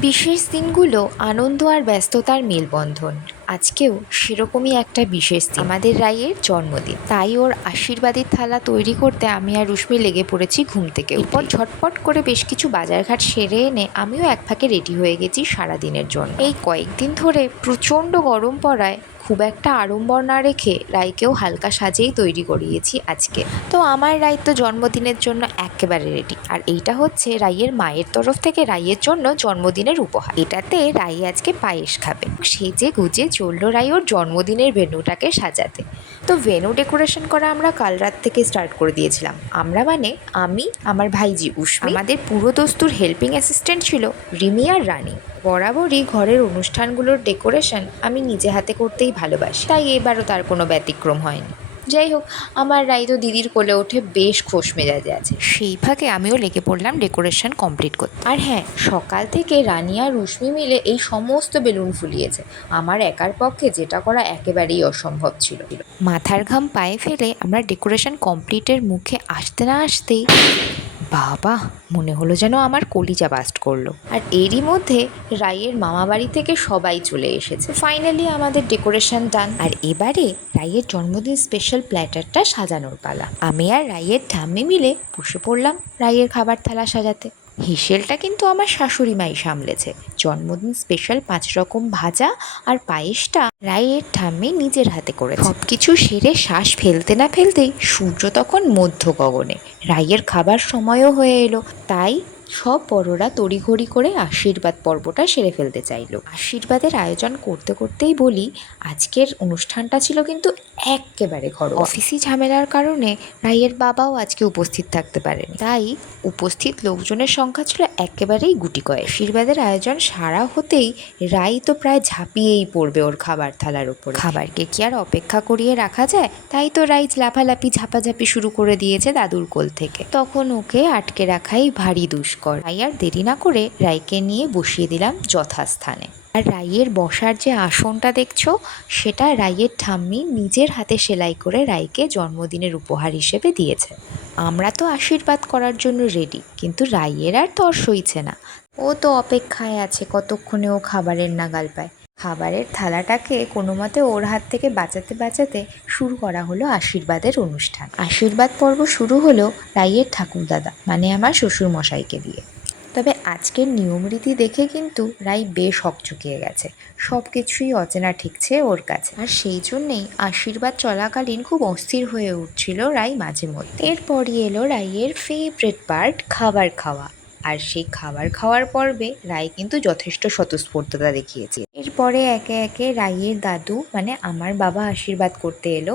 বিশেষ দিনগুলো আনন্দ আর ব্যস্ততার মেলবন্ধন। আজকেও সেরকমই একটা বিশেষ দিন। আমাদের রায়ের জন্মদিন। তাই ওর আশীর্বাদের থালা তৈরি করতে আমি আর রুশ্মি লেগে পড়েছি ঘুম থেকে এরপর ঝটপট করে বেশ কিছু বাজারঘাট সেরে এনে আমিও এক ফাঁকে রেডি হয়ে গেছি সারাদিনের জন্য। এই কয়েকদিন ধরে প্রচণ্ড গরম পড়ায় খুব একটা আড়ম্বর না রেখে রাইকেও হালকা সাজেই তৈরি করিয়েছি আজকে। তো আমার রাই তো জন্মদিনের জন্য একেবারে রেডি আর এইটা হচ্ছে রাইয়ের মায়ের তরফ থেকে রাইয়ের জন্য জন্মদিনের উপহার। এটাতে রাই আজকে পায়েস খাবে। সেজে গুজে চলল রাই ওর জন্মদিনের ভেন্যুটাকে সাজাতে। তো ভেন্যু ডেকোরেশন করা আমরা কাল রাত থেকে স্টার্ট করে দিয়েছিলাম। আমরা মানে আমি, আমার ভাইজি উষ্মি, আমাদের পুরো দস্তুর হেল্পিং অ্যাসিস্ট্যান্ট ছিল রিমি আর রানী। বরাবরই ঘরের অনুষ্ঠানগুলোর ডেকোরেশন আমি নিজে হাতে করতেই ভালোবাসি। তাই এবারও তার কোনো ব্যতিক্রম হয়নি। যাই হোক আমার রাই তো দিদির কোলে ওঠে বেশ খোশ মেজাজে আছে। সেই ফাঁকে আমিও লেগে পড়লাম ডেকোরেশন কমপ্লিট করতে। আর হ্যাঁ সকাল থেকে রানী আর রুশ্মি মিলে এই সমস্ত বেলুন ফুলিয়েছে। আমার একার পক্ষে যেটা করা একেবারেই অসম্ভব ছিল। মাথার ঘাম পায়ে ফেলে আমরা ডেকোরেশন কমপ্লিটের মুখে আসতে না আসতেই বাবা, মনে হলো যেন আমার কলিজা বাস্ট করল। আর এরই মধ্যে রাইয়ের মামা বাড়ি থেকে সবাই চলে এসেছে। ফাইনালি আমাদের ডেকোরেশন ডান আর এবারে রাইয়ের জন্মদিন স্পেশাল প্ল্যাটারটা সাজানোর পালা। আমি আর রাইয়ের ঠাম্মি মিলে বসে পড়লাম রাইয়ের খাবার থালা সাজাতে। হিসেলটা কিন্তু আমার শাশুড়ি মাই সামলেছে। জন্মদিন স্পেশাল পাঁচ রকম ভাজা আর পায়েসটা রাইয়ের ঠাম্মি নিজের হাতে করে সব কিছু সেরে শ্বাস ফেলতে না ফেলতেই সূর্য তখন মধ্য গগনে রাইয়ের খাবার সময়ও হয়ে এলো। তাই সব বড়রা তড়িঘড়ি করে আশীর্বাদ পর্বটা সেরে ফেলতে চাইলো। আশীর্বাদের আয়োজন করতে করতেই বলি, আজকের অনুষ্ঠানটা ছিল কিন্তু একেবারে ঘর অফিসি ঝামেলার কারণে রাইয়ের বাবাও আজকে উপস্থিত থাকতে পারেন। তাই উপস্থিত লোকজনের সংখ্যা ছিল একেবারেই গুটি কয়েক। আশীর্বাদের আয়োজন সারা হতেই রাই তো প্রায় ঝাঁপিয়েই পড়বে ওর খাবার থালার উপর। খাবারকে কি আর অপেক্ষা করিয়ে রাখা যায়, তাই তো রাই লাফালাফি, ঝাপাঝাপি শুরু করে দিয়েছে দাদুর কোল থেকে। তখন ওকে আটকে রাখাই ভারী দুষ্কর রাই আর দেরি না করে রাইকে নিয়ে বসিয়ে দিলাম যথাস্থানে। আর রাইয়ের বসার যে আসনটা দেখছ, সেটা রাইয়ের ঠাম্মি নিজের হাতে সেলাই করে রাইকে জন্মদিনের উপহার হিসেবে দিয়েছে। আমরা তো আশীর্বাদ করার জন্য রেডি কিন্তু রাইয়ের আর তর সইছে না। ও তো অপেক্ষায় আছে কতক্ষণে ও খাবারের নাগাল পায়। খাবারের থালাটাকে কোনো মতে ওর হাত থেকে বাঁচাতে বাঁচাতে শুরু করা হলো আশীর্বাদের অনুষ্ঠান। আশীর্বাদ পর্ব শুরু হলো রাইয়ের ঠাকুরদাদা মানে আমার শ্বশুর মশাইকে দিয়ে। তবে আজকের নিয়মরীতি দেখে কিন্তু রাই বেশ হক হকচকিয়ে গেছে। সব কিছুই অচেনা ঠিকছে ওর কাছে। আর সেই জন্যেই আশীর্বাদ চলাকালীন খুব অস্থির হয়ে উঠছিল রাই মাঝে মধ্যে। এরপরই এলো রাইয়ের ফেভারেট পার্ট খাবার খাওয়া। আর সেই খাবার খাওয়ার পর্বে রায় কিন্তু যথেষ্ট স্বতঃস্ফূর্ততা দেখিয়েছে। এরপরে একে একে রাইয়ের দাদু মানে আমার বাবা আশীর্বাদ করতে এলো।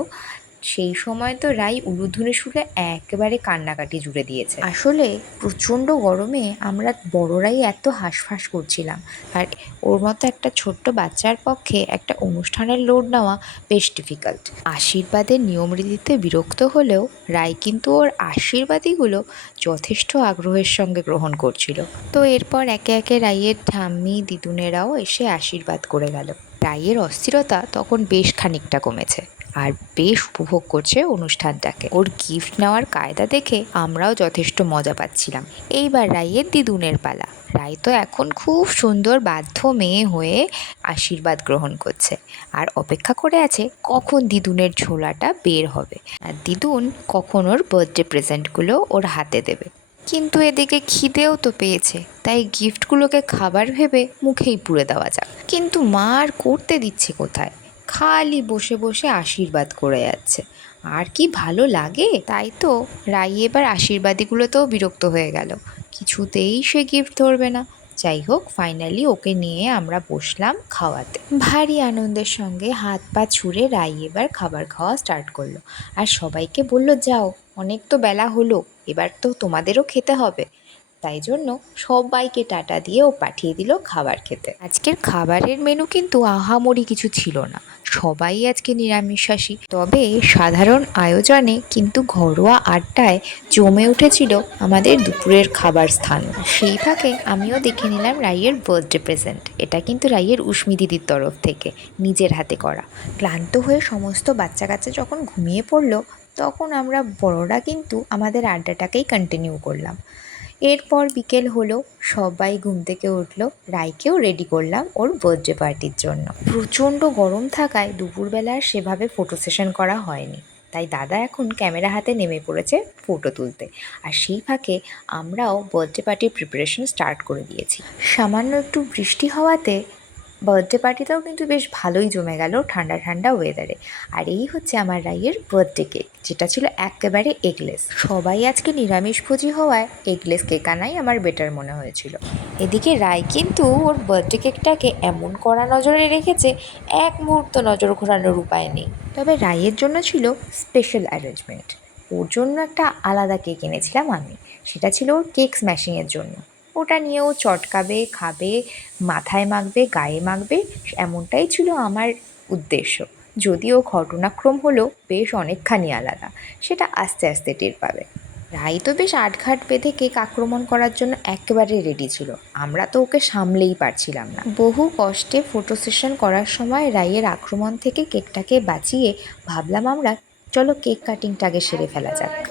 সেই সময় তো রাই উলুধ্বনি সুরে একেবারে কান্নাকাটি জুড়ে দিয়েছে। আসলে প্রচণ্ড গরমে আমরা বড়রাই এত হাঁসফাঁস করছিলাম। আর ওর মতো একটা ছোট্ট বাচ্চার পক্ষে একটা অনুষ্ঠানের লোড নেওয়া বেশ ডিফিকাল্ট আশীর্বাদের নিয়ম রীতিতে বিরক্ত হলেও রাই কিন্তু ওর আশীর্বাদীগুলো যথেষ্ট আগ্রহের সঙ্গে গ্রহণ করছিল। তো এরপর একে একে রাইয়ের ঠাম্মি, দিদুনেরাও এসে আশীর্বাদ করে গেল। রাইয়ের অস্থিরতা তখন বেশ খানিকটা কমেছে। আর বেশ উপভোগ করছে অনুষ্ঠানটাকে। ওর গিফট নেওয়ার কায়দা দেখে আমরাও যথেষ্ট মজা পাচ্ছিলাম। এইবার রাইয়ের দিদুনের পালা। রাই তো এখন খুব সুন্দর বাধ্য মেয়ে হয়ে আশীর্বাদ গ্রহণ করছে। আর অপেক্ষা করে আছে কখন দিদুনের ঝোলাটা বের হবে। আর দিদুন কখন ওর বার্থডে প্রেজেন্টগুলো ওর হাতে দেবে। কিন্তু এদিকে খিদেও তো পেয়েছে। তাই গিফটগুলোকে খাবার ভেবে মুখেই পুড়ে দেওয়া যাক। কিন্তু মা আর করতে দিচ্ছে কোথায়? খালি বসে বসে আশীর্বাদ করে যাচ্ছে। আর কি ভালো লাগে। তাই তো। রাই এবার আশীর্বাদীগুলোতেও বিরক্ত হয়ে গেল। কিছুতেই সে গিফট ধরবে না। যাই হোক ফাইনালি ওকে নিয়ে আমরা বসলাম খাওয়াতে। ভারী আনন্দের সঙ্গে হাত পা ছুঁড়ে রাই এবার খাবার খাওয়া স্টার্ট করল। আর সবাইকে বলল, যাও, অনেক তো বেলা হলো, এবার তো তোমাদেরও খেতে হবে। তাই জন্য সবাইকে টাটা দিয়ে ও পাঠিয়ে দিল খাবার খেতে। আজকের খাবারের মেনু কিন্তু আহামরি কিছু ছিল না। সবাই আজকে নিরামিষাশী। তবে সাধারণ আয়োজনে কিন্তু ঘরোয়া আড্ডায় জমে উঠেছিল আমাদের দুপুরের খাবার স্থান। সেই ফাঁকে আমিও দেখে নিলাম রাইয়ের বার্থডে প্রেজেন্ট এটা কিন্তু রাইয়ের উষ্মি দিদির তরফ থেকে, নিজের হাতে করা। ক্লান্ত হয়ে সমস্ত বাচ্চা কাচ্চা যখন ঘুমিয়ে পড়ল, তখন আমরা বড়রা কিন্তু আমাদের আড্ডাটাকেই কন্টিনিউ করলাম। এরপর বিকেল হলো, সবাই ঘুম থেকে উঠল রায়কেও রেডি করলাম ওর বার্থডে পার্টির জন্য। প্রচণ্ড গরম থাকায় দুপুরবেলা সেভাবে ফটো সেশন করা হয়নি। তাই দাদা এখন ক্যামেরা হাতে নেমে পড়েছে ফটো তুলতে। আর সেই ফাঁকে আমরাও বার্থডে পার্টির প্রিপারেশন স্টার্ট করে দিয়েছি। সামান্য একটু বৃষ্টি হওয়াতে বার্থডে পার্টিটাও কিন্তু বেশ ভালোই জমে গেল ঠান্ডা ঠান্ডা ওয়েদারে আর এই হচ্ছে আমার রাইয়ের বার্থডে কেক যেটা ছিল একেবারে এগলেস সবাই আজকে নিরামিষভোজী হওয়ায় এগলেস কেক আনাই আমার বেটার মনে হয়েছিল। এদিকে রায় কিন্তু ওর বার্থডে কেকটাকে এমন কড়া নজরে রেখেছে, এক মুহূর্ত নজর ঘোরানোর উপায় নেই। তবে রায়ের জন্য ছিল স্পেশাল অ্যারেঞ্জমেন্ট ওর জন্য একটা আলাদা কেক এনেছিলাম আমি, সেটা ছিল ওর কেক স্ম্যাশিংয়ের জন্য। ওটা নিয়ে ও চটকাবে, খাবে, মাথায় মাখবে, গায়ে মাখবে, এমনটাই ছিল আমার উদ্দেশ্য। যদিও ঘটনাক্রম হলো বেশ অনেকখানি আলাদা, সেটা আস্তে আস্তে টের পাবে। রাই তো বেশ আটঘাট বেঁধে কেক আক্রমণ করার জন্য একেবারে রেডি ছিল। আমরা তো ওকে সামলেই পারছিলাম না। বহু কষ্টে ফটো সেশন করার সময় রাইয়ের আক্রমণ থেকে কেকটাকে বাঁচিয়ে ভাবলাম আমরা, চলো কেক কাটিংটাকে সেরে ফেলা যাক।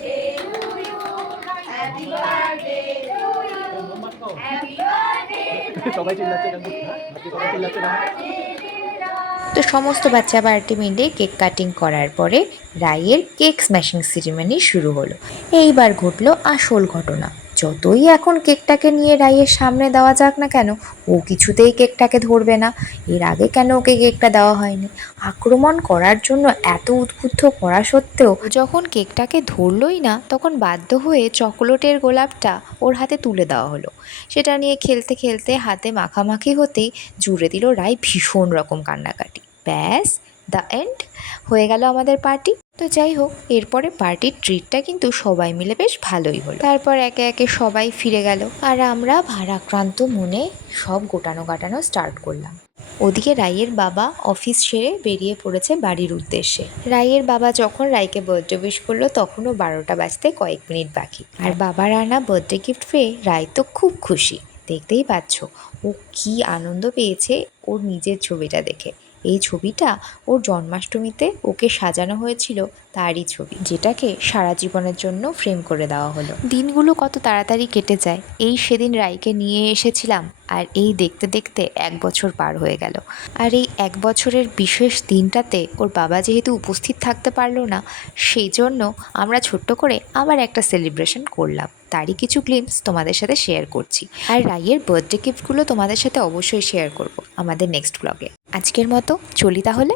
তো সমস্ত বাচ্চা পার্টি মিলে কেক কাটিং করার পরে রায়ের কেক স্ম্যাশিং সেরিমনি শুরু হলো। এইবার ঘটলো আসল ঘটনা। যতই এখন কেকটাকে নিয়ে রাইয়ের সামনে দেওয়া যাক না কেন, ও কিছুতেই কেকটাকে ধরবে না। এর আগে কেন ওকে কেকটা দেওয়া হয়নি? আক্রমণ করার জন্য এত উদ্বুদ্ধ করা সত্ত্বেও যখন কেকটাকে ধরলই না, তখন বাধ্য হয়ে চকোলেটের গোলাপটা ওর হাতে তুলে দেওয়া হলো। সেটা নিয়ে খেলতে খেলতে হাতে মাখামাখি হতেই জুড়ে দিল রায় ভীষণ রকম কান্নাকাটি। ব্যাস, দ্য এন্ড। হয়ে গেল আমাদের পার্টি। তো যাই হোক, এরপরে পার্টির ট্রিটটা কিন্তু সবাই মিলে বেশ ভালোই হলো। তারপর একে একে সবাই ফিরে গেল আর আমরা ভারাক্রান্ত মনে সব গোটানো গাটানো স্টার্ট করলাম। ওদিকে রাইয়ের বাবা অফিস সেরে বেরিয়ে পড়েছে বাড়ির উদ্দেশ্যে। রাইয়ের বাবা যখন রাইকে বার্থডে উইশ করল, তখনও বারোটা বাজতে কয়েক মিনিট বাকি। আর বাবার আনা বার্থডে গিফট পেয়ে রায় তো খুব খুশি। দেখতেই পাচ্ছ, ও কি আনন্দ পেয়েছে ওর নিজের ছবিটা দেখে। এই ছবিটা ওর জন্মাষ্টমীতে ওকে সাজানো হয়েছিল তারই ছবি, যেটাকে সারা জীবনের জন্য ফ্রেম করে দেওয়া হলো। দিনগুলো কত তাড়াতাড়ি কেটে যায়, এই সেদিন রাইকে নিয়ে এসেছিলাম আর এই দেখতে দেখতে এক বছর পার হয়ে গেল। আর এই এক বছরের বিশেষ দিনটাতে ওর বাবা যেহেতু উপস্থিত থাকতে পারল না, সেই জন্য আমরা ছোট্ট করে আবার একটা সেলিব্রেশন করলাম। তারই কিছু ক্লিপস তোমাদের সাথে শেয়ার করছি। আর রাইয়ের বার্থডে গিফটগুলো তোমাদের সাথে অবশ্যই শেয়ার করব আমাদের নেক্সট ব্লগে আজকের মতো চলি তাহলে।